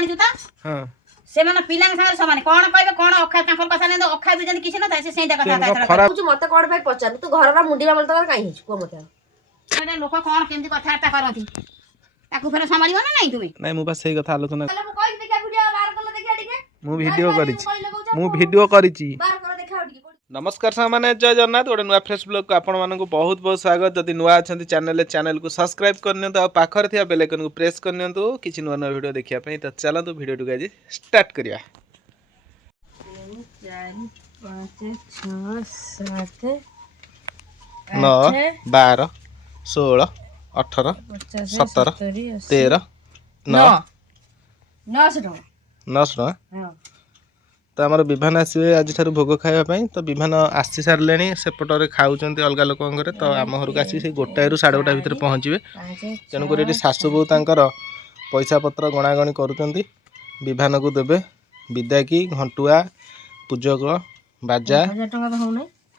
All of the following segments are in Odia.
ଜାଣିଛୁ ତ ହଁ ସେମାନେ ପିଲାଙ୍କ ସାଙ୍ଗରେ ସମାନ କଣ କହିବେ କଣ ଅଖା ତାଙ୍କର କଥା ନାହିଁ ଅଖା ବି ଯଦି କିଛି ନ ଥାଏ ସେ ସେଇଟା କଥା ତୁ ମତେ କଣ ପାଇଁ ପଚାରୁ ତୁ ଘରର ମୁଣ୍ଡିଆ ମଲ ତକ କାଇଁ ହେଇଛୁ କୁହ ମତେ ସେଟା ଲୋକ କଣ କେମିତି କଥାବାର୍ତ୍ତା କରନ୍ତି ତାକୁ ଫେର ସମ୍ଭାଳିବ ନା ନାହିଁ ତୁମେ ନାଇଁ ମୁଁ ବାସ୍ ସେଇ କଥା ଆଲୋଚନା ମୁଁ କହିବି ଦେଖିଆ ଭିଡିଓ ବାହାର କଲ ଦେଖିଆ ଟିକେ ମୁଁ ଭିଡିଓ କରିଛି ବାହାର କଲ ଦେଖିଆ ଟିକେ नमस्कार सामान्य जय जगन्नाथ गोटे नुआ फ्रेश ब्लॉग को आपण मानक बहुत बहुत स्वागत जदि नुआ अच्छा चैनल को सब्सक्राइब करनी आ पाखर थी बेल आइकन को प्रेस करनी किसी नुआ नुआ वीडियो देखा तो चलतु वीडियो को आज स्टार्ट करिया 9 12 16 18 17 13 900 तो आमर विभान आसवे आज भोग खावाई तो विभान आसी सारे सेपटे खाऊँ अलग लोक तो आम घर को आसी 1 ରୁ 1:30 भितर पहुँचे तेणुक ये सासू बो तर पैसा पत्र गणागणी करुँच विभान को देवे विदाकी घंटुआ पूजक बाजा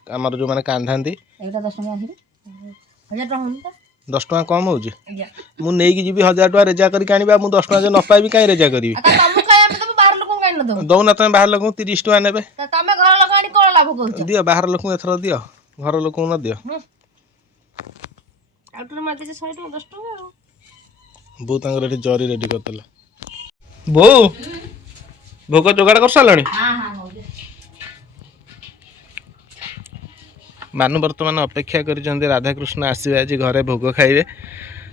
आमर जो मैंने कांधाती 10 टଙ୍କା कम हो मुझे जी 1000 टଙ୍କା रेजा करके आनी 10 टଙ୍କା जो न पाइबी कहीं रेजा करी दौना तुम बाहर लोक 30 टଙ୍କା ने दियो बाहर लोक एथर दियो घर लोक न दियो बो जरी रेडी करदेला बो भोग जोगाड़ कर सारे मानु बर्तमान अपेक्षा कर राधाकृष्ण आसवे आज घरे भोग खाइबे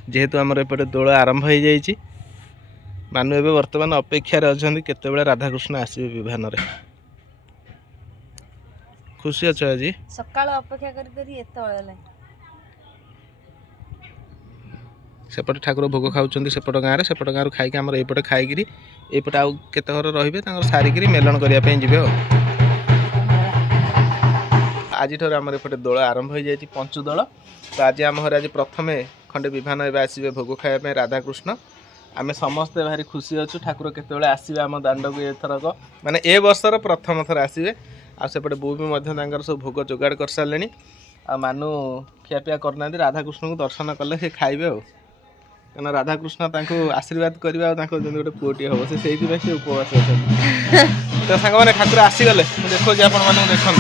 जेहेतु आमर एपटे दोल आरंभ हो जाइए मानु एबे वर्तमान अपेक्षार अच्छा केतेबेले राधाकृष्ण आसवे विभान रे खुशी अच्छ आज सकाळ अपेक्षा करी एतळे सेपटे ठाकुर भोग खाऊँ सेपट गाँव सेपट गाँव खाई आम एपटे खाई एपटे आउ केते घर रहिबे सारिकी मेलन करने जी आज आम एपटे दोल आरंभ हो जाए पंचु दल तो आज आम घर आज प्रथम खंडे विभान एवं आसवे भोग खावाई राधाकृष्ण आम समस्ते भारी खुशी अच्छु ठाकुर केतबेले आसवे आम दांड को एथरक माने ए वर्षर प्रथम थर आसवे आसेपटे बो भी सब भोग जोगाड़ कर सारे आ मानु खियापिया करना राधाकृष्ण को दर्शन कले से खाइबे कहना राधाकृष्ण आशीर्वाद करवा गोटे पुओटी हम से उपवास अच्छा तो सांग मैंने ठाकुर आसीगले मुझे देखो आपण मानक देखो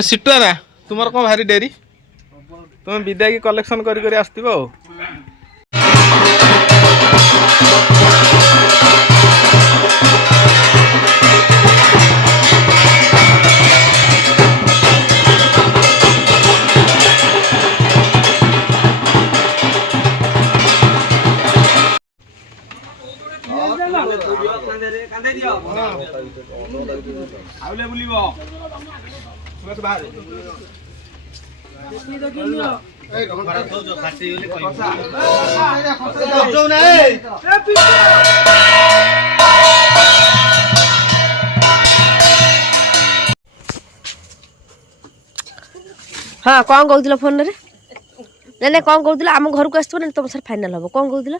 सिटुआ ना तुम कौन भारी डेरी तुम विदाई कलेक्शन कर आसो हाँ कौन कहूल फोन रे ना कौन कहूल आम घर को आसो तुम सर फाइनाल हम कौन कहूल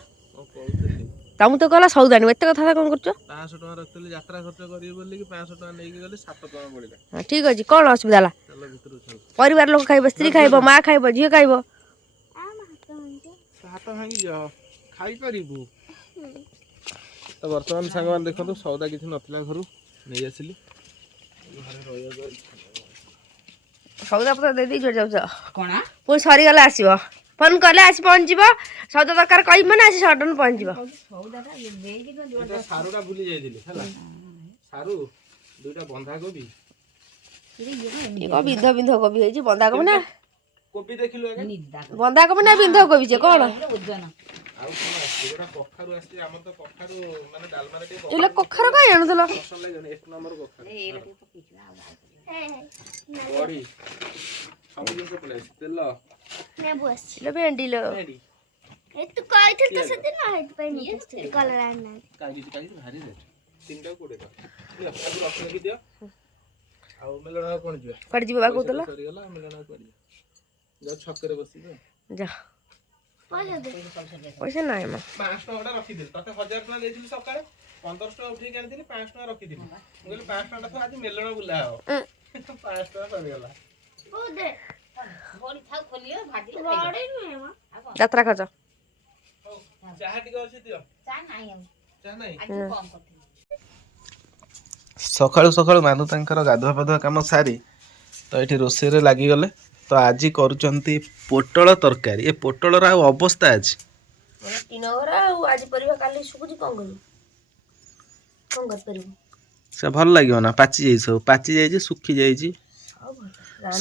तुम तो कहला सौदा नहीं एत कथा कौन कर 500 टका रखले यात्रा खर्च करियो बोली कि 500 टका नै गले 7 टका बळिला ठीक अछि कोन असुविधा ला परिवार लोग खाइबो स्त्री खाइबो मां खाइबो झियो खाइबो हाथ भांगी जा खाई परिबु तो वर्तमान संगमान देखो सौदा किछि नथिला घरु नै आसिली घरे रहियो सौदा पत्र दे दी जोड़ जाउ कोना पुन सरी गला आसीबो फोन करले आसी पहुंच जीवो सौदा दरकार कहि माने आसी सडन पहुंच जीवो सौदाटा देई कि जोड़ सारुटा भूली जाइदिले हला सारु दुईटा बंधा कोबी ये बिंध बिंध कोबी होई छी बंधा कोबी ना कोबी देखिलु आगे बंधा कोबी ना बिंध कोबी जे कोन ओजन आउ कोन आसी एटा कखारु आसी हमर तो कखारु माने डालमा रे टे एले कखारु काई आनुतलो फसल लागने 1 नंबर कखारु ए एटा पकिला बड़ी सब जिंस पले तेल नेबू आसी ले भेंडी लो भेंडी ଏ ତୁ କହିଥିଲ ତ ସେଦିନ ହେଇତି ପାଇଁ ନେଇ କଲର ଆଣିନା କାଜି ଭାରି ରେଟ୍ 3ଟା 20 ଟଙ୍କା ଆଗରୁ ରଖି ଦିଅ ଆଉ ମିଲଣ କୋଣ ଯିବା କୁଆଡେ ଯିବା ବା କହୁଥିଲ ସରିଗଲା ମିଲଣ କୁଆଡେ ଯିବା ଯା ଛକରେ ବସିବା ଯା ପଇସା ନାହିଁ ମା 500 ଟଙ୍କା ରଖିଥିଲି ତତେ 1000 ଟଙ୍କା ଦେଇଥିଲି ସକାଳେ 1500 ଟଙ୍କା ଉଠେଇକି ଆଣିଥିଲି 500 ଟଙ୍କା ରଖିଥିଲି ମୁଁ କହିଲି 500 ଟଙ୍କା ତ ଆଜି ମିଲଣ ବୁଲା ହବ 500 ଟଙ୍କା ସରିଗଲା ଯାତ୍ରା ଖର୍ଚ୍ଚ ଚାହା ଟିକେ ଅଛି ଦିଅ ଚା ନାହିଁ ସକାଳୁ ସକାଳୁ ମାନୁ ତାଙ୍କର ଗାଧୁଆ ପାଧୁଆ କାମ ସାରି ତ ଏଠି ରୋଷେଇରେ ଲାଗିଗଲେ ତ ଆଜି କରୁଛନ୍ତି ପୋଟଳ ତରକାରୀ ଏ ପୋଟଳର ଆଉ ଅବସ୍ଥା ଅଛି ଆଉ ଆଜି ପରିବା କାଲି ଶୁକୁଛି କଣ କରିପାରିବୁ ସେ ଭଲ ଲାଗିବ ନା ପାଚି ଯାଇଛି ସବୁ ପାଚି ଯାଇଛି ଶୁଖି ଯାଇଛି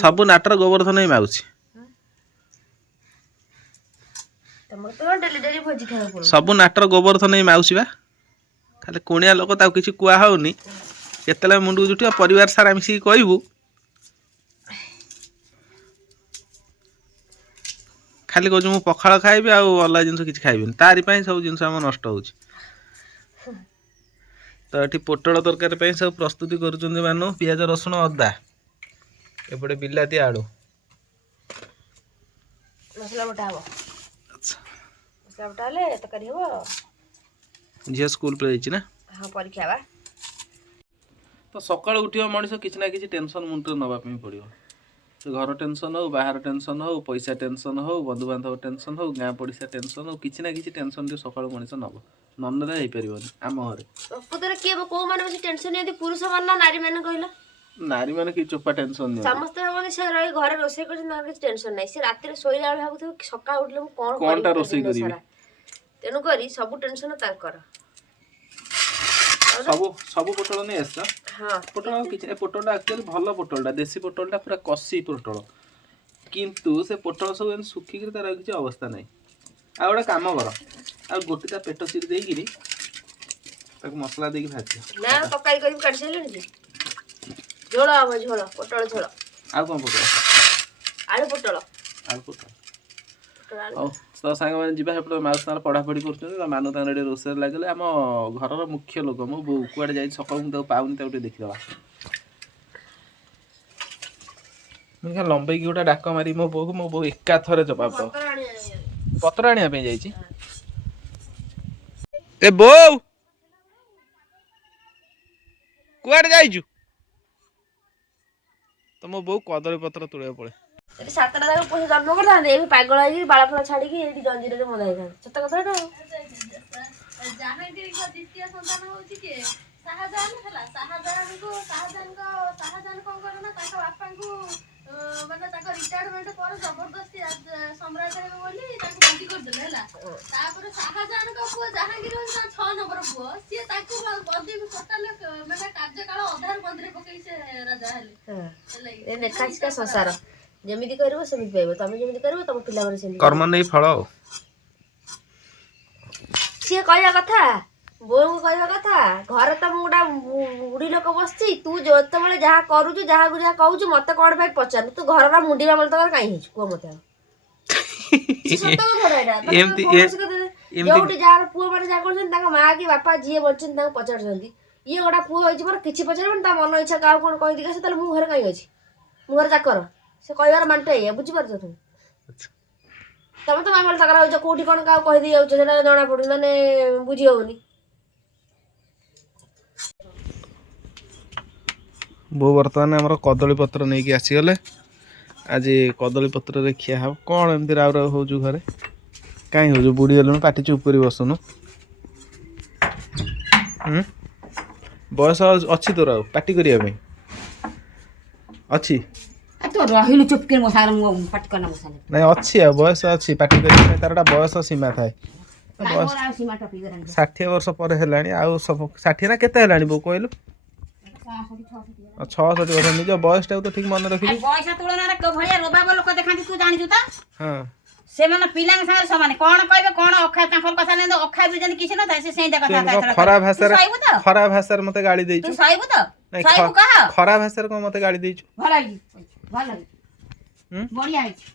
ସବୁ ନାଟର ଗୋବର୍ଦ୍ଧନ ହିଁ ମାଉଛି ସବୁ ନାଟର ଗୋବର୍ଦ୍ଧନ ହିଁ ମାଉସି ବା ଖାଲି କୁଣିଆ ଲୋକ ତାକୁ କିଛି କୁହା ହଉନି କେତେବେଳେ ମୁଣ୍ଡକୁ ଜୁଟିବ ପରିବାର ସାରା ମିଶିକି କହିବୁ ଖାଲି କହୁଛୁ ମୁଁ ପଖାଳ ଖାଇବି ଆଉ ଅଲଗା ଜିନିଷ କିଛି ଖାଇବିନି ତାରି ପାଇଁ ସବୁ ଜିନିଷ ଆମର ନଷ୍ଟ ହଉଛି ତ ଏଠି ପୋଟଳ ତରକାରୀ ପାଇଁ ସବୁ ପ୍ରସ୍ତୁତି କରୁଛନ୍ତି ମାନୁ ପିଆଜ ରସୁଣ ଅଦା ଏପଟେ ବିଲାତି ଆଳୁ ମସଲା ବଟା ହବ ମସଲା ବଟା ହେଲେ ତରକାରୀ ହବ ଝିଅ ସ୍କୁଲ ପଳେଇଛି ନା ହଁ ପରୀକ୍ଷା ବା ତ ସକାଳୁ ଉଠିବ ମଣିଷ କିଛି ନା କିଛି ଟେନସନ୍ ମୁଣ୍ଡରେ ନେବା ପାଇଁ ପଡ଼ିବ ସେ ଘର ଟେନସନ୍ ହଉ ବାହାର ଟେନସନ୍ ହଉ ପଇସା ଟେନସନ୍ ହଉ ବନ୍ଧୁବାନ୍ଧବ ଟେନସନ୍ ହଉ ଗାଁ ପଡ଼ିଶା ଟେନସନ୍ ହଉ କିଛି ନା କିଛି ଟେନସନ୍ ଟିକେ ସକାଳୁ ମଣିଷ ନେବ ନନେଲେ ହେଇପାରିବନି ଆମ ଘରେ ପ୍ରକୃତରେ କିଏ କୋଉମାନେ ବେଶୀ ଟେନସନ୍ ନିଅନ୍ତି ପୁରୁଷ ମାନେ ନା ନାରୀ ମାନେ କହିଲ ନାରୀ ମାନେ କି ଚୋପା ଟେନସନ୍ ନିଅନ୍ତି ସମସ୍ତେ ଭାବନ୍ତି ସେ ରହି ଘରେ ରୋଷେଇ କରୁଛନ୍ତି ତାଙ୍କର କିଛି ଟେନସନ୍ ନାହିଁ ସେ ରାତିରେ ଶୋଇଲା ବେଳେ ଭାବୁଥିବ ସକାଳୁ ଉଠିଲେ ମୁଁ କଣଟା ରୋଷେଇ କରିବି ତେଣୁକରି ସବୁ ଟେନସନ୍ ତାଙ୍କର ସବୁ ପୋଟଳ ନେଇ ଆସିଛ ପୋଟଳ କିଛି ଏ ପୋଟଳଟା ଆକ୍ଚୁଆଲି ଭଲ ପୋଟଳଟା ଦେଶୀ ପୋଟଳଟା ପୁରା କଷି ପୋଟଳ କିନ୍ତୁ ସେ ପୋଟଳ ସବୁ ଏମିତି ଶୁଖିକିରି ତାର କିଛି ଅବସ୍ଥା ନାହିଁ ଆଉ ଗୋଟେ କାମ କର ଆଉ ଗୋଟେ ତା ପେଟ ଚିରି ଦେଇକିରି ତାକୁ ମସଲା ଦେଇକି ଭାଜିବ ନା ତରକାରୀ କରିକି କାଟି ସାରିଲେଣି କି ଝୋଳ ହବ ଝୋଳ ପୋଟଳ ଝୋଳ ଆଉ କ'ଣ ପୋଟଳ ଆଳୁ ପୋଟଳ ହଉ ତ ସାଙ୍ଗମାନେ ଯିବା ସେପଟେ ମାଉସୀ ତାଙ୍କର ପଢ଼ାପଢ଼ି କରୁଛନ୍ତି ତ ମାନୁ ତାଙ୍କର ଏଠି ରୋଷେଇରେ ଲାଗିଲେ ଆମ ଘରର ମୁଖ୍ୟ ଲୋକ ମୋ ବୋଉ କୁଆଡ଼େ ଯାଇଛି ସକାଳୁ ମୁଁ ତାକୁ ପାଉନି ତାକୁ ଟିକେ ଦେଖିଦେବା ମୁଁ ଲମ୍ବେଇକି ଗୋଟେ ଡାକ ମାରି ମୋ ବୋଉ ଏକାଥରେ ଜବାବ ଦବ ପତ୍ର ଆଣିବା ପାଇଁ ଯାଇଛି ଏ ବୋଉ କୁଆଡ଼େ ଯାଇଛୁ ତ ମୋ ବୋଉ କଦଳୀ ପତ୍ର ତୋଳିବାକୁ ପଳେଇ ଏଠି 7ଟା ଯାକ ପଇସା ଜନ୍ମ କରିଥାନ୍ତେ ଏବେ ପାଗଳ ହେଇକି ବାଳ ଫଳ ଛାଡିକି ଏଇଠି ଜଞ୍ଜିରରେ ମଜା ହେଇଥାନ୍ତେ ସତ କଥା ଏଇଟା ଜାହାଙ୍ଗୀରଙ୍କ ଦ୍ୱିତୀୟ ସନ୍ତାନ ହଉଛି କିଏ ଶାହାଜାହାନ ହେଲା ଶାହାଜାହାନ କଣ କରେ ନା ତାଙ୍କ ବାପାଙ୍କୁ ମାନେ ତାଙ୍କ ରିଟାୟାରମେଣ୍ଟ ପରେ ଜବରଦସ୍ତି ସମ୍ରାଟ ହେବେ ବୋଲି ତାଙ୍କୁ ବନ୍ଦୀ କରିଦେଲେ ହେଲା ତାପରେ ଶାହାଜାହାନଙ୍କ ପୁଅ ଜାହାଙ୍ଗୀର ହଉଛି ତାଙ୍କ 6 ନମ୍ବର ପୁଅ ସିଏ ତାଙ୍କୁ ବନ୍ଦୀ ଟୋଟାଲ ମାନେ କାର୍ଯ୍ୟକାଳ ଅଧାରୁ ବନ୍ଦୀରେ ପକେଇ ସେ ରାଜା ହେଲେ ନେଖାଚିକା ସଂସାର ଯେମିତି କରିବ ସେମିତି ପାଇବ ତମେ ଯେମିତି କରିବ ତମ ପିଲାମାନେ ସେମିତି କର୍ମ ନେଇ ଫଳ ଆଉ ସିଏ କହିବା କଥା ବୋଉଙ୍କୁ କହିବା କଥା ଘରେ ତ ମୁଁ ଗୋଟେ ବୁଢୀ ଲୋକ ବସିଛି ତୁ ଯେତେବେଳେ ଯାହା କରୁଛୁ ଯାହାକୁ ଯାହା କହୁଛୁ ମତେ କଣ ପାଇଁ ପଚାରୁ ତୁ ଘରର ମୁଣ୍ଡି ମାମଲ ତକ କାହିଁ ହେଇଛୁ କୁହ ମତେ ଯୋଉଠି ଯାହାର ପୁଅ ମାନେ ଯାହା କରୁଛନ୍ତି ତାଙ୍କ ମା କି ବାପା ଯିଏ ବଞ୍ଚନ୍ତି ତାଙ୍କୁ ପଚାରୁଛନ୍ତି ଇଏ ଗୋଟେ ପୁଅ ହେଇଛି ମୋର କିଛି ପଚାରିବନି ତା ମନ ଇଚ୍ଛା କାହାକୁ କଣ କହିଦେଇକି ଆସେ ତାହେଲେ ମୁଁ ଘରେ କାହିଁ ଅଛି ମୁଁ ଘରେ ଚାକର ସେ କହିବାର ମାନଟା ଏଇଆ ବୁଝିପାରୁଛ ତମେ ତମେ ତ ମାମଲ ତାକର ହଉଛ କୋଉଠି କଣ କାହାକୁ କହିଦେଇ ଯାଉଛ ସେଟା ଜଣା ପଡୁନି ମାନେ ବୁଝି ହଉନି ବୋଉ ବର୍ତ୍ତମାନ ଆମର କଦଳୀ ପତ୍ର ନେଇକି ଆସିଗଲେ ଆଜି କଦଳୀ ପତ୍ରରେ ଖିଆ ହବ କ'ଣ ଏମିତି ରାଉ ରାଉ ହଉଛୁ ଘରେ କାହିଁ ହଉଛୁ ବୁଢ଼ୀ ହେଲୁଣୁ ପାଟି ଚୁପ୍ କରି ବସୁନୁ ବୟସ ଅଛି ତୋର ଆଉ ପାଟି କରିବା ପାଇଁ ଅଛି ନାଇଁ ଅଛି ଆଉ ବୟସ ଅଛି ପାଟି କରିବା ପାଇଁ ତାର ଗୋଟେ ବୟସ ସୀମା ଥାଏ 60 ବର୍ଷ ପରେ ହେଲାଣି ଆଉ ସବୁ 60 ନା କେତେ ହେଲାଣି ବୋଉ କହିଲୁ 66 ବର୍ଷ ନିଜ ବୟସଟାକୁ ତ ଠିକ ମନେ ରଖିବି ବୟସ ତୁଳନାରେ ଭଳିଆ ରୋବାବ ଲୋକ ଦେଖାନ୍ତି ତୁ ଜାଣିଛୁ ତ ହଁ ସେମାନେ ପିଲାଙ୍କ ସାଙ୍ଗରେ ସମାନ କଣ କହିବେ କଣ ଅଖା ତାଙ୍କର କଥା ନେଇ ଅଖା ବି ଯେମିତି କିଛି ନଥାଏ ସେ ସେଇ କଥା ଖରା ଭାଷାରେ ମତେ ଗାଳି ଦେଇଛୁ ତୁ ସହିବୁ ତ ସହିବୁ କହ ଖରା ଭାଷାରେ କଣ ମତେ ଗାଳି ଦେଇଛୁ ଭଲ ହେଇଛି ବଢିଆ ହେଇଛି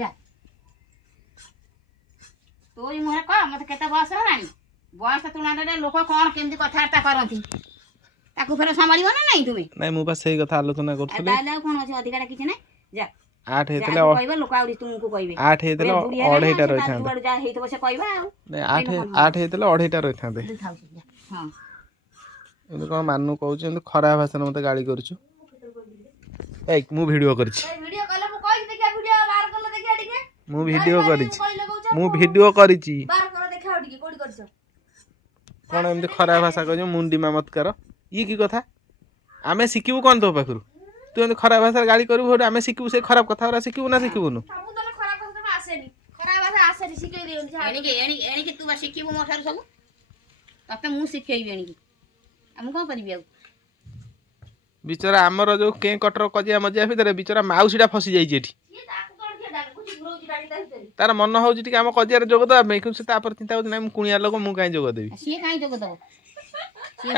ଯା ତୋରି ମୁହଁରେ କହ ମତେ କେତେ ବୟସ ହେଲାଣି ବୟସ ତୁଳନାରେ ଲୋକ କଣ କେମିତି କଥାବାର୍ତ୍ତା କରନ୍ତି ତାକୁ ଫେର ସମ୍ଭାଳିବ ନା ନାଇଁ ତୁମେ ନାଇଁ ମୁଁ ବା ସେଇ କଥା ଆଲୋଚନା ଆଉ କରୁଥିଲି। ତାହେଲେ ଆଉ କଣ ଅଛି ଅଧିକାଟା କିଛି ନାହିଁ ଯା 8 ହେଇଥିଲେ ଯାହାକୁ କହିବ ଲୋକ ଆହୁରି ତୁମକୁ କହିବେ 8 ହେଇଥିଲେ ବୁଢୀ ହେଲାଣି, 2.5ଟା ସେ ତା ରହିଥାନ୍ତେ। ଯୁଆଡୁ ଯାହା ହେଇଥିବ ସେ କହିବା ଆଉ ନାଇଁ 8 ହେଇଥିଲେ 2.5ଟା ରହିଥାନ୍ତେ। ଥାଉଛି ଯା। ହଁ ଏମିତି କଣ ମାନୁ କହୁଛୁ ଏମିତି ଖରାପ ଭାଷାରେ ମତେ ଗାଳି କରୁଛୁ। ଏଇ ମୁଁ ଭିଡ଼ିଓ କରିଛି ଭିଡିଓ କଲେ ମୁଁ କହିଛି ଦେଖିଆ ଭିଡିଓ ବାହାର କଲ ଦେଖିଆ ଟିକେ ମୁଁ ଭିଡ଼ିଓ କରିଛି କହିଲେ କହୁଛ ମୁଁ ଭିଡ଼ିଓ କରିଛି। ବାହାର କଲ ଦେଖିଆ ଟିକେ କୋଉଠି କରିଛ କଣ ଏମିତି ଖରାପ ଭାଷା କହିଛୁ ମୁଣ୍ଡି ମାମତକାର ଇଏ କି କଥା ଆମେ ଶିଖିବୁ କଣ ତୋ ପାଖରୁ ତୁ ଏମିତି ଖରାପ ଭାଷାରେ ଗାଳି କରିବୁ ହେଠୁ ଆମେ ଶିଖିବୁ ସେ ଖରାପ କଥା ଗୁରା ଶିଖିବୁ ନା ଶିଖିବୁନୁ। ସବୁ ତାହେଲେ ଖରାପ କଥା ତମେ ଆସେନି ଖରାପ କଥା ଆସେନି ଶିଖେଇ ଦିଅନ୍ତି ଯାହା। ଏଣିକି ତୁ ବା ଶିଖିବୁ ମୋ ଠାରୁ ସବୁ ତତେ ମୁଁ ଶିଖେଇବି ଏଣିକି ଆଉ ମୁଁ କଣ କରିବି ଆଉ ବିଚରା ଆମର ଯୋଉ କେଁ କଟର କଜିଆ ମଜିଆ ଭିତରେ ବିଚରା ମାଉସୀଟା ଫସି ଯାଇଛି ଏଠି ସିଏ ତାକୁ କଣ କିଏ ଡାକୁଛି ଘୁରଉଛି ଡାକି ତା ଭିତରେ ତାର ମନ ହଉଛି ଟିକେ ଆମ କଜିଆରେ ଯୋଗ ଦେବା ପାଇଁ କିନ୍ତୁ ସେ ତାପରେ ଚିନ୍ତା କରୁଛି ନାଇଁ ମୁଁ କୁଣିଆ ଲୋକ ମୁଁ କାହିଁ ଯୋଗ ଦେବି। ସିଏ କାହିଁ ଯୋଗ ଦବ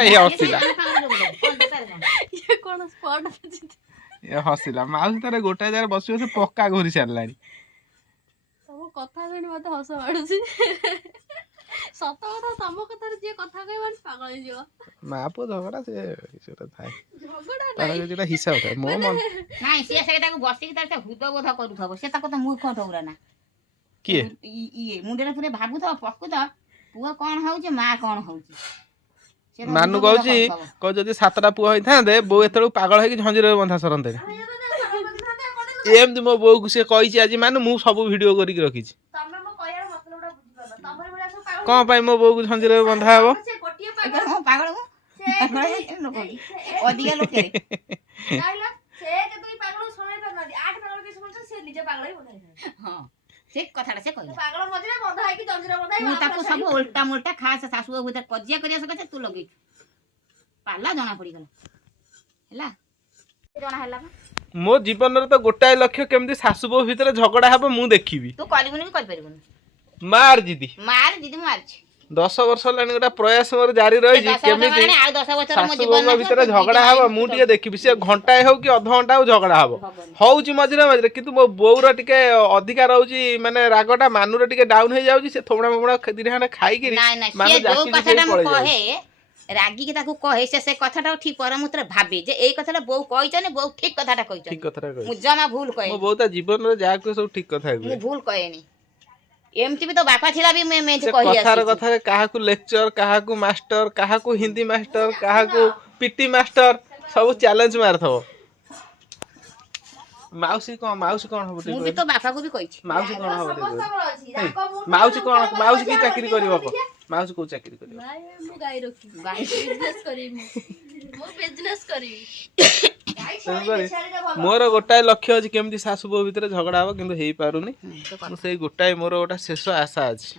ଏଇ ହସିଲା ଇଏ କଣ ସ୍ପଟ ଅଛି ଏ ହସିଲା ମାଉସୀ ତାର ଗୋଟାଏ ଜାଗାରେ ବସି ବସି ପକ୍କା ଘୁରି ସାରିଲାଣି। ତମ କଥା ଶୁଣି ମତେ ହସ ମାଡୁଛି ସତ କଥା ତମ କଥାରେ ଯିଏ କଥା କହିବ ପାଗଳ ହେଇଯିବ ମା ପୁଅ ଝଗଡ଼ା ସେଟା ଥାଏ ଝଗଡା ତାର ନାହିଁ ଯୋଉଟା ହିସାବ ଥାଏ ମୋ ମନ ନାଇଁ ସିଏ ସେଇଟାକୁ ବସିକି ତାର ହୃଦବୋଧ କରୁଥିବ ସେ ତାକୁ ତ ମୂର୍ଖ ଠଉରା ନା କିଏ ଇଏ ମୁଣ୍ଡରେ ପୁରା ଭାବୁଥିବ ପକୁତ ପୁଅ କଣ ହଉଛି ମା କଣ ହଉଛି ସେ ତ ମାନୁ ହୃଦବୋଧ କହୁଛି କରୁଥିବ। ଯଦି 7ଟା ପୁଅ ହେଇଥାନ୍ତେ ବୋଉ ଏତେବେଳକୁ ପାଗଳ ହେଇକି ଝଞ୍ଜିରରେ ବନ୍ଧା ସରନ୍ତେଣି। ଏମିତି ମୋ ବୋଉକୁ ସେ କହିଛି ଆଜି ମାନୁ ମୁଁ ସବୁ ଭିଡ଼ିଓ କରିକି ରଖିଛି। ତମେ ମୋ କହିବାର ମତଲବଟା ବୁଝିପାରୁନ ତମର ଭଳିଆ ସବୁ ପାଗଳ କଣ ପାଇଁ ମୋ ବୋଉକୁ ଝଞ୍ଜିରରେ ବନ୍ଧା ହବ ସେ ଗୋଟିଏ ଏ ପାଗଳ ହଁ ପାଗଳ ମୁଁ ଅଧିକା ଲୋକେ ଜାଣିଲ ସେ କେତେ ପାଗଳ ଶୁଣେଇ ପାରୁନାହାନ୍ତି 8 ପାଗଳ ବି ଶୁଣୁଛନ୍ତି ସେ ନିଜେ ପାଗଳ ହିଁ ବନ୍ଧା ହେଇଥାନ୍ତି ହଁ ସେ କଥାଟା ସେ କହିଲା ପାଗଳ ମଝିରେ ବନ୍ଧା ହେଇକି ଜଞ୍ଜିର ବନ୍ଧା ତୁ ତାକୁ ସବୁ ଓଲଟା ମୋଲଟା ଖାସ ଶାଶୁ ବୋହୂ ଭିତରେ କଜିଆ କରିବା ସକାଶେ ତୁ ଲଗେଇଛୁ ପାଲା ଜଣା ପଡିଗଲା ହେଲା ଜଣା ହେଲା ବା ମୋ ଜୀବନରେ ତ ଗୋଟାଏ ଲକ୍ଷ୍ୟ କେମିତି ଶାଶୁ ବୋହୂ ଭିତରେ ଝଗଡ଼ା ହବ ମୁଁ ଦେଖିବି। ତୁ କରିବୁନି କି କରିପାରିବୁନି ମାର ଦିଦି ମାର ଦିଦି ମାରୁଛି 10 ବର୍ଷ ହେଲାଣି ଗୋଟେ ପ୍ରୟାସ ମୋର ଜାରି ରହିଛି କେମିତି ଆଉ 10 ବର୍ଷର ମୋ ଶାଶୁ ଜୀବନ ବୋହୂଙ୍କ ଭିତରେ ଝଗଡ଼ା ହବ ମୁଁ ଟିକେ ଦେଖିବି ସେ ଘଣ୍ଟାଏ ହଉ କି ଅଧଘଣ୍ଟା ହଉ ଝଗଡ଼ା ହବ ହଉଛି ମଝିରେ ମଝିରେ କିନ୍ତୁ ମୋ ବୋଉର ଟିକେ ଅଧିକା ରହୁଛି ମାନେ ରାଗଟା ମାନୁର ଟିକେ ଡାଉନ ହେଇଯାଉଛି ସେ ଥୋମଣା ମୋମଣା ଦିଟା ଖଣ୍ଡେ ଖାଇକିରି ନାଇଁ ନାଇଁ ମାନୁ ସିଏ ଯୋଉ ଜାକି କଥାଟା ମୁଁ ପଳେଇ କହେ ରାଗିକି ତାକୁ କହେ ସେ କଥାଟାକୁ ଠିକ ପରମୁତରେ ଭାବେ ଯେ ଏଇ କଥାଟା ବୋଉ କହିଛନ୍ତି ବୋଉ ଠିକ କଥାଟା ଠିକ କହିଛନ୍ତି କଥାଟା ମୁଁ କହିଛି ଜମା ଭୁଲ ମୋ କହେନି ବୋଉ ତା ଜୀବନରେ ଯାହା କୁହେ ସବୁ ଠିକ କଥା ମୁଁ କୁହେ। ଭୁଲ କହେନି ଏମିତି ବି ତ ବାପା ଥିଲା ବି ମୁଁ ଏମିତି ସେ କହି କଥାର ଆସିଛି କଥାରେ କାହାକୁ ଲେକ୍ଚର କାହାକୁ ମାଷ୍ଟର କାହାକୁ ହିନ୍ଦୀ ମାଷ୍ଟର କାହାକୁ ପିଟି ମାଷ୍ଟର ସବୁ ଚ୍ୟାଲେଞ୍ଜ ମାରିଥବ। ମାଉସୀ କଣ ହବ ଟିକେ ମୁଁ ବି କହିଲୁ? ତ ବାପାକୁ ବି କହିଛି ମାଉସୀ କଣ ହବ ଟିକେ କହିଲୁ? ସମସ୍ତଙ୍କର ଅଛି ହେଇ, ତାଙ୍କ ମୁଣ୍ଡରେ ମାଉସୀ କି ଚାକିରି କରିବ କହ ମାଉସୀ କୋଉ ଚାକିରି କରିବ ନାଇଁ ମୁଁ ଗାଈ ରଖିବି ଗାଈ ବିଜନେସ୍ କରିବି ମୁଁ ବିଜନେସ୍ କରିବି ତେଣୁକରି ମୋର ଗୋଟାଏ ଲକ୍ଷ୍ୟ ଅଛି କେମିତି ଶାଶୁ ବୋହୂ ଭିତରେ ଝଗଡ଼ା ହବ କିନ୍ତୁ ହେଇପାରୁନି ମୁଁ ସେଇ ଗୋଟାଏ ମୋର ଗୋଟେ ଶେଷ ଆଶା ଅଛି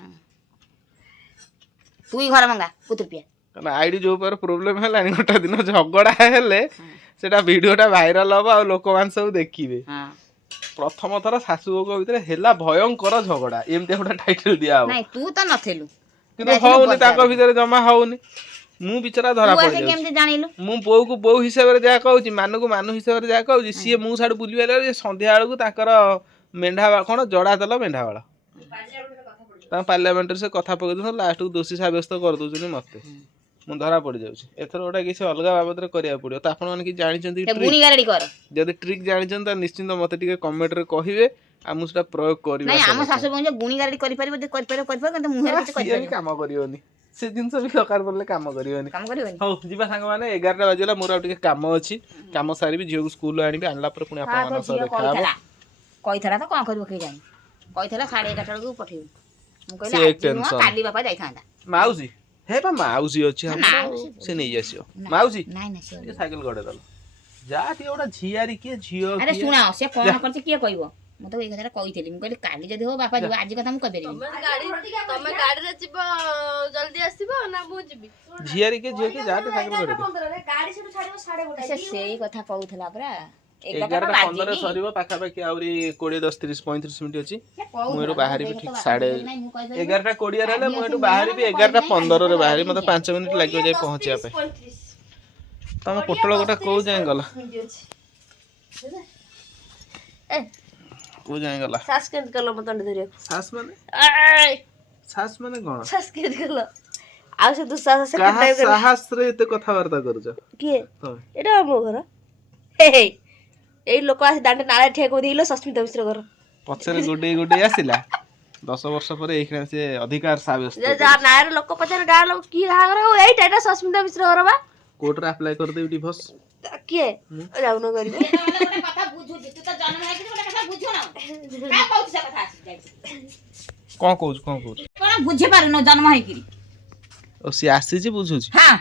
ତୁ ଘର ଭଙ୍ଗା କୁତୁର୍ପିଆ କାରଣ ଆଇଡି ଯୋଉ ଉପରେ ପ୍ରୋବ୍ଲେମ ହେଲାଣି ଗୋଟେ ଦିନ ଝଗଡ଼ା ହେଲେ ସେଟା ଭିଡିଓଟା ଭାଇରାଲ ହବ ଆଉ ଲୋକମାନେ ସବୁ ଦେଖିବେ। ହଁ ପ୍ରଥମ ଥର ଶାଶୁ ବୋହୂଙ୍କ ଭିତରେ ହେଲା ଭୟଙ୍କର ଝଗଡ଼ା ଏମିତି ଗୋଟେ ଟାଇଟଲ ଦିଆହବ ନାଇଁ ତୁ ତ ନଥିଲୁ କିନ୍ତୁ ହଉନି ତାଙ୍କ ଭିତରେ ଜମା ହଉନି ମୁଁ ବିଚରା ଧରା ତୁ ଆସି ପଡ଼ିଯାଉଛି। କେମିତି ଜାଣିଲୁ ମୁଁ ବୋଉକୁ ବୋଉ ହିସାବରେ ଯାହା କହୁଛି ମାନୁକୁ ମାନୁ ହିସାବରେ ଯାହା କହୁଛି ସିଏ ମୁଁ ସାଡୁ ବୁଲିବାରେ ସନ୍ଧ୍ୟା ବେଳକୁ ତାଙ୍କର ମେଣ୍ଢା କଣ ଜଡ଼ା ତେଲ ମେଣ୍ଢା ବାଳ ତାଙ୍କ ପାର୍ଲାମେଣ୍ଟରେ ସେ କଥା ପକେଇ ଦଉଛନ୍ତି ଲାଷ୍ଟକୁ ଦୋଷୀ ସାବ୍ୟସ୍ତ କରିଦଉଛନ୍ତି ମତେ ମୁଁ ଧରା ପଡ଼ିଯାଉଛି ଏଥର ଗୋଟେ କିଛି ଅଲଗା ବାବଦରେ କରିବାକୁ ପଡ଼ିବ ତ ଆପଣମାନେ କିଛି ଜାଣିଛନ୍ତି ଗୁଣି ଗାରେଡି କର ଯଦି ଟ୍ରିକ୍ ଜାଣିଛନ୍ତି ତାହେଲେ ନିଶ୍ଚିନ୍ତ ମତେ ଟିକେ କମେଣ୍ଟରେ କହିବେ ଆଉ ମୁଁ ସେଟା ପ୍ରୟୋଗ କରିବି। ନାଇଁ ଆମ ଶାଶୁ ବୋହୂ ଯେ ଗୁଣି ଗାରେଡି କରିପାରିବ କିନ୍ତୁ ମୁହଁରେ କିଛି ସିଏ ବି କରିପାରିବ କାମ କରିବନି ସେ ଜିନିଷ ବି ଦରକାର ପଡ଼ିଲେ କାମ କରିବନି। କାମ କରିବନି ହଉ ଯିବା ସାଙ୍ଗମାନେ 11ଟା ବାଜିଗଲା ମୋର ଆଉ ଟିକେ କାମ ଅଛି କାମ ସାରିବି ଝିଅକୁ ସ୍କୁଲ ଆଣିବି ଆଣିଲା ପରେ ପୁଣି ହଁ ତ ଆପଣମାନଙ୍କ ସହ ଝିଅ ଦେଖା ହବ। କହିଥିଲା ତ କଣ କରିବ କେଜାଣି କହିଥିଲା 11:30 ବେଳକୁ ପଠେଇବୁ ମୁଁ କହିଲି ସେ ଆଜି ନୁହଁ ଟେନସନ କାଲି ବାପା ଯାଇଥାନ୍ତା ମାଉସୀ ହେ ବା ମାଉସୀ ଅଛି ଆମର ନା, ସେ ନେଇ ଆସିବ ମାଉସୀ ନାଇଁ ନାଇଁ ସେ ଟିକେ ସାଇକେଲ ଗଡ଼େଇ ଦେଲ ଯା ଟିକେ ଗୋଟେ ଝିଆରୀ କିଏ ଝିଅ ଆରେ କିଏ ଶୁଣ ସେ କଣ କରିଛି କିଏ କହିବ ମୁଁ ତ ଏଇ କଥାଟା କହିଥିଲି ମୁଁ କହିଲି କାଲି ଯଦି ହବ ବାପା ଯିବ ଆଜି କଥା ମୁଁ କହିପାରିବିନି ତମେ ଗାଡିରେ ଯିବ ଜଲ୍ଦି ଆସିବ ନା ମୁଁ ଯିବି ଝିଆରୀ କିଏ ଝିଅ କିଏ ଯା ଟିକେ ସାଇକେଲ ଗଡ଼େଇ ଦେ ଗାଡି ସେଠୁ ଛାଡିବ 1:30 ସେ ସେଇ କଥା କହୁଥିଲା ପରା 11:15 ସରିବ ପାଖାପାଖି ଆହୁରି 20 10 30 35 ମିନିଟ୍ ଅଛି ମୁଁ ଏଠୁ ବାହାରିବି ଠିକ 11:20 ହେଲେ ମୁଁ ଏଠୁ ବାହାରିବି 11:15 ବାହାରିବି ମତେ 5 ମିନିଟ୍ ଲାଗିବ ଯାଇ ପହଞ୍ଚିବା ପାଇଁ। ତମ ପୋଟଳ ଗୋଟା କୋଉ ଯାଏଁ ଗଲା କୋଉ ଯାଏଁ ଗଲା ସାସ୍ କେମିତି କଲ ମତେ ଧରିବାକୁ ସାସ୍ ମାନେ ସାହସ ମାନେ କଣ? ସାହସ କେମିତି କଲ? ଆଉ ସେ ଦୁଃସାହସ ସେ କାହା କେତେ ସାହସରେ ଏତେ କଥାବାର୍ତ୍ତା କରୁଛ କିଏ? ତମେ? ଏଇଟା ଆମ ଘର। ହେ ହେ ଏଇ ଲୋକ ଆସି ଦାଣ୍ଡ ନାଳ ଠିଆ କରିଦେଇଲ ସସ୍ମିତା ମିଶ୍ର ଘର। ପଛରେ ଗୋଡେଇ ଆସିଲା 10 ବର୍ଷ ପରେ ଏଇଖିଣା ସେ ଅଧିକାର ସାବ୍ୟସ୍ତ ଯାହା ନାଁରେ ଲୋକ ପଚାରେ ଗାଁ ଲୋକ କିଏ ବାହାଘର ହଉ ଏଇଟା ଏଇଟା ସସ୍ମିତା ମିଶ୍ର ଘର ବା। କୋର୍ଟରେ ଆପ୍ଲାଏ କରିଦେବି ଡିଭୋର୍ସ। କିଏ ଯାଉନ କରିବ? ଇଏ ତ ଗୋଟେ କଥା ବୁଝୁଛି ତୁ ତ ଜନ୍ମ ହେଇକି ଗୋଟେ କଥା ବୁଝୁନ କାହା କହୁଛୁ ସେ କଥା ଆସି ଯାଇଛୁ କଣ କହୁଛୁ କଣ ବୁଝି ପାରୁନ ଜନ୍ମ ହେଇକିରି ଓ ସିଏ ଆସିଛି ବୁଝୁଛି। ହଁ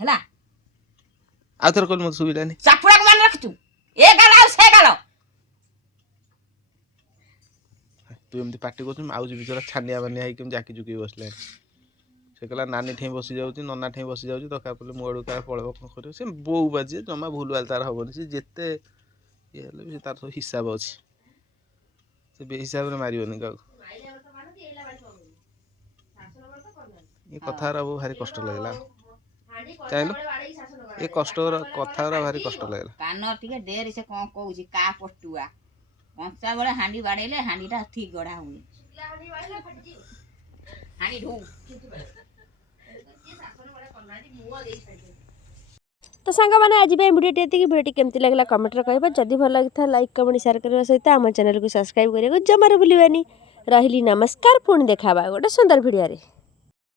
ହେଲା ଆଉ ଥରେ କହିଲି ମତେ ସୁବିଲାନି। ଚାପୁଡାକୁ ମାନେ ରଖିଛୁ ଏ ଗାଲ ଆଉ ସେ ଗାଲ ତୁ ଏମିତି ପାଟି କରୁଛୁ ମାଉଜି ବିଚରା ଛାନିଆ ବାନିଆ ହେଇକି କେମିତି ଜାକି ଜୁକି ବସିଲାଣି। ସେ କହିଲା ନାନୀ ଠେଇଁ ବସି ଯାଉଛି ନନା ଠେଇଁ ବସି ଯାଉଛି ଦରକାର ପଡ଼ିଲେ ମୋ ଆଡ଼କୁ କାହା ପଳେଇବ କଣ କରିବ। ସେ ବୋଉ ବାଜିଏ ଜମା ଭୁଲ ଭାଲ ତାର ହବନି। ସେ ଯେତେ ଇଏ ହେଲେ ବି ତାର ସବୁ ହିସାବ ଅଛି। ସେ ବେହିସାବରେ ମାରିବନି କାହାକୁ। ଏ କଥାଗୁରା ଭାରି କଷ୍ଟ ଲାଗିଲା। ଚାହିଁଲୁ ଏ କଥାଗୁରା ଭାରି କଷ୍ଟ ଲାଗିଲା। କାନ ଟିକେ ଡେରି ସେ କଣ କହୁଛି କା ପଟୁଆ କଞ୍ଚା ବେଳେ ହାଣ୍ଡି ବାଡେଇଲେ ହାଣ୍ଡିଟା ଠିକ ଗଢା ହୁଏ। ହାଣ୍ଡି ଢୋ ତ ସାଙ୍ଗମାନେ ଆଜି ପାଇଁ ଭିଡ଼ିଓଟି ଏତିକି। ଭିଡ଼ିଓଟି କେମିତି ଲାଗିଲା କମେଣ୍ଟରେ କହିବା। ଯଦି ଭଲ ଲାଗିଥିଲା ଲାଇକ୍ କମେଣ୍ଟ ସେୟାର କରିବା ସହିତ ଆମ ଚ୍ୟାନେଲକୁ ସବସ୍କ୍ରାଇବ୍ କରିବାକୁ ଜମାରୁ ଭୁଲିବାନି। ରହିଲି ନମସ୍କାର। ପୁଣି ଦେଖା ହେବା ଗୋଟେ ସୁନ୍ଦର ଭିଡ଼ିଓରେ।